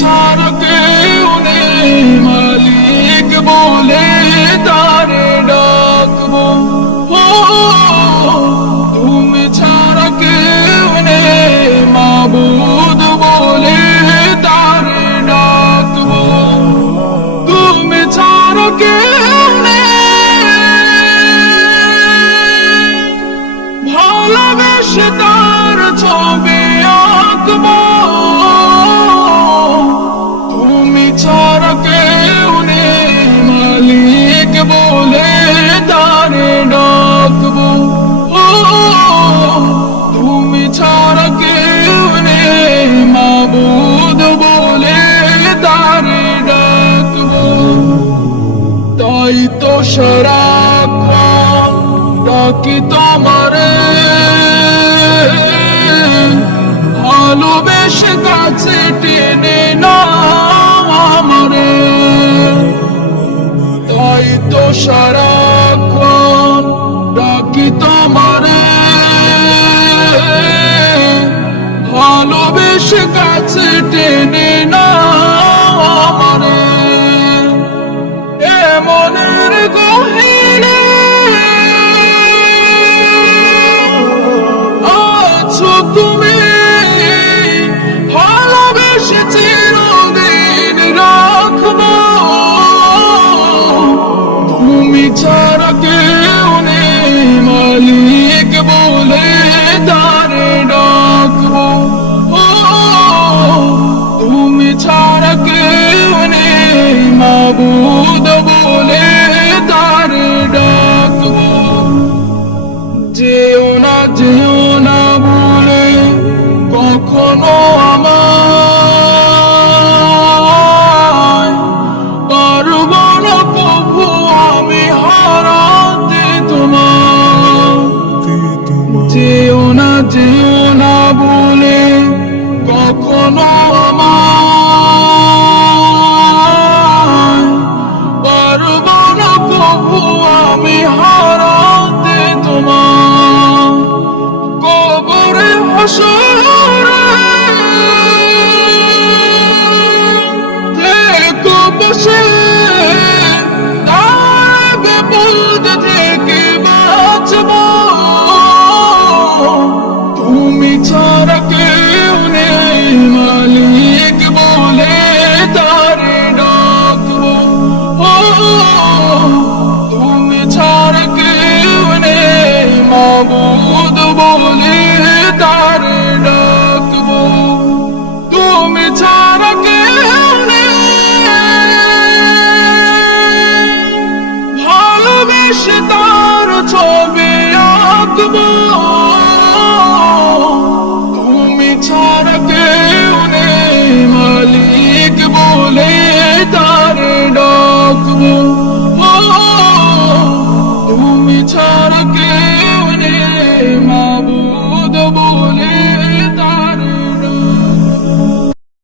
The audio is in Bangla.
ছাড়া কেউ মালিক বলে তারে ডাকবো। তুমি ছাড়া কেউ মাবুদ বলে তারে ডাকবো। তুমি ছাড়া কেউ ভালোবেসে তার ছবি আঁকবো। মুশরক ডাকি তোমারে? ভালোবেসে কাছে টেনে না আমারে। তাই তো সারাক্ষণ ডাকি তোমারে? ভালোবেসে Baby I'm Passou!